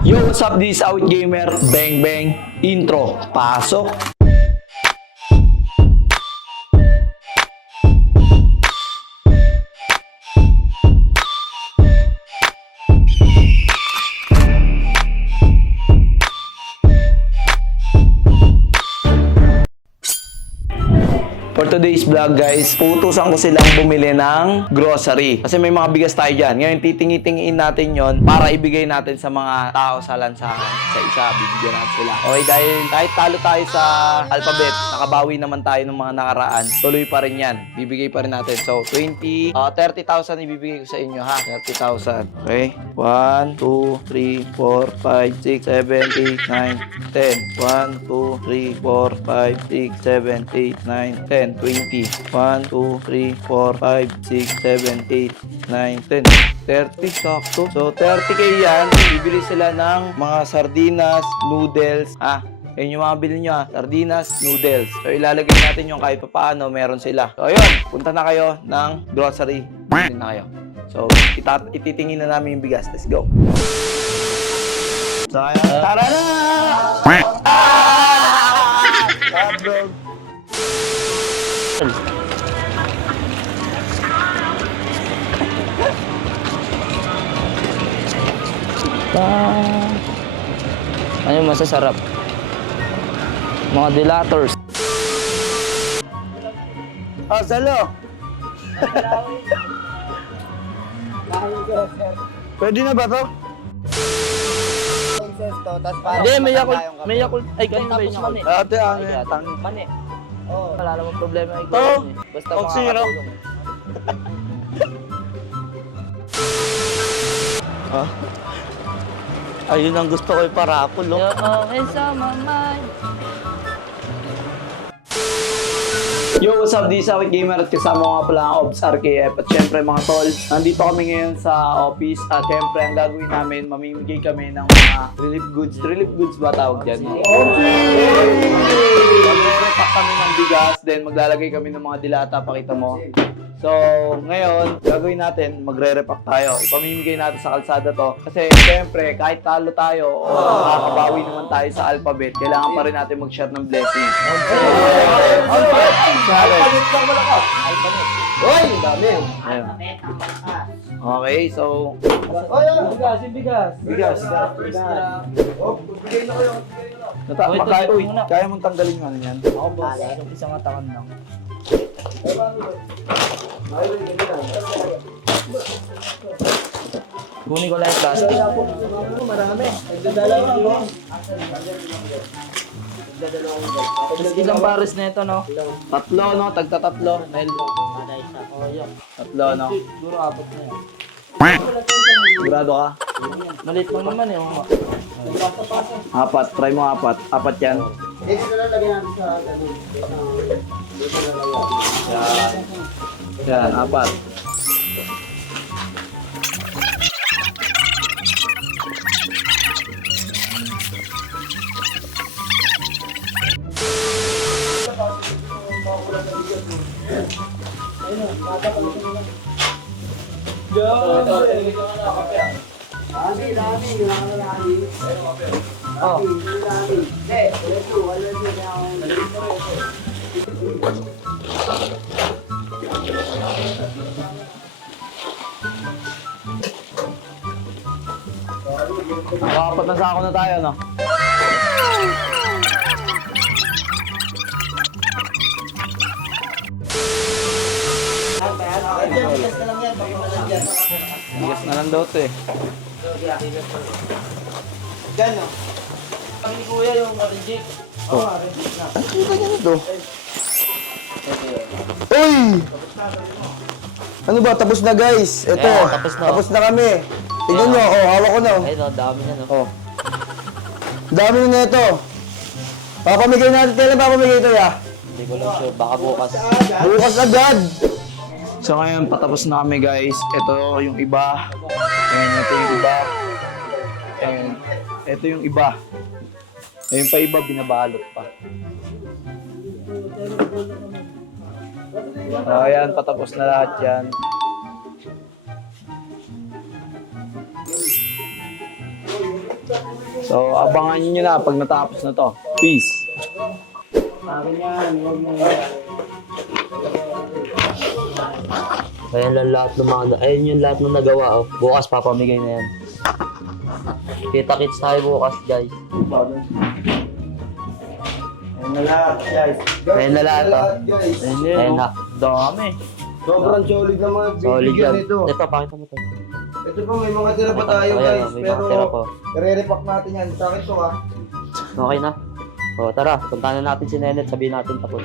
Yo, what's up? This is Out Gamer. Bang bang. Intro. Pasok. For today's vlog guys, utusan ko silang bumili ng grocery. Kasi may mga bigas tayo dyan. Ngayon titingi-tingiin natin yon para ibigay natin sa mga tao sa lansangan. Sa isa, bibigyan natin sila. Okay, dahil kahit talo tayo sa alphabet, nakabawi naman tayo ng mga nakaraan. Tuloy pa rin yan. Bibigay pa rin natin. So, 30,000 ibibigay ko sa inyo ha. 30,000. Okay? 1, 2, 3, 4, 5, 6, 7, 8, 9, 10. 1, 2, 3, 4, 5, 6, 7, 8, 9, 10. 20. 1, 2, 3, 4, 5, 6, 7, 8, 9, 10. 30, sakto. So, 30k yan. Bibili sila ng mga sardinas, noodles, Yan yung mga bilhin nyo sardinas, noodles. So, ilalagay natin yung kahit paano, meron sila. So, ayun. Punta na kayo ng grocery. Bili na kayo. So, ititingin na namin yung bigas. Let's go. So, ayun. Tara na! Hotdog. Ano yung masasarap? Mga delators. Salo. Pwede na ba to? Hindi, may Yakult. Ay, kanina ba yung Yakult? Ate, Mani. Oo. Wala namang problema. Basta Oxyro. makakatulong. Ayun ang gusto ko yung parapol, no? You're always on my mind. Yo, what's up? This is Awit Gamer at kasama ko nga pala ang Obs RKF. At syempre mga tol, nandito kami ngayon sa office. At syempre ang gagawin namin, mamimigay kami ng mga relief goods. Relief goods ba tawag dyan? Magre-repack kami ng bigas, then maglalagay kami ng mga dilata, pakita mo. So, ngayon, gagawin natin, magre-repack tayo. Ipamimigay natin sa kalsada to. Kasi, syempre, kahit talo tayo o makakabawi naman tayo sa alphabet, kailangan pa rin natin mag-share ng blessing. Alphabet lang malakas. Alphabet. Uy! Dami. Okay, so... Bigas. Bigas. Kaya mong tanggalin yung ano yan? Ako boss, yung isang atakan lang. Kunin ko lang yung plastic. Marami. Ilang pares na ito, no? Tatlo, no? Tagta-tatlo. Tatlo, no? Siguro apat na yan. Sigurado ka? Maliit lang naman eh. Apat. Try mo apat. Apat yan. Dito na lang lagyan natin sa ganun. Yan. Yan, apat. Apat na sako na tayo, no? Bigas na lang daw to eh. Diyan, no? Ang ni Kuya yung reject. Ano kita niya nito? Uy! Ano ba? Tapos na guys. Ito. Ayan, tapos na. Tapos na kami. Tignan nyo. Oh, hawak ko na. Ay, no, dami na, no? Oh. Dami na ito. Papamigay natin. Kailan papamigay ito, ya? Hindi ko lang sure. Baka bukas. Bukas agad. So ngayon, patapos na kami guys. Ito yung iba. Ayan, ito yung iba. Ayan. Ito yung iba. Ayun pa iba, binabalot pa. Ayan, patapos na lahat yan. So, abangan nyo na pag natapos na to. Peace! Akin yan, huwag mo yan. Ayan lang lahat ng mga, ayun yung lahat ng nagawa, oh. Bukas papamigay na yan. Kita-kits tayo bukas, guys. Ayan na lahat, guys. Ayan na lahat, oh. guys. Ayan na. Dami! Sobrang solid na mga Solid bibigyan yan. nito. Ito, pakita mo to. Ito pa, may mga tira pa tayo, Ayan, guys. may mga tira pa. Pero, i-repack natin yan. Sa akin to, ha. Okay na. O, tara. Punta na natin si Nenet. Sabihin natin tapos.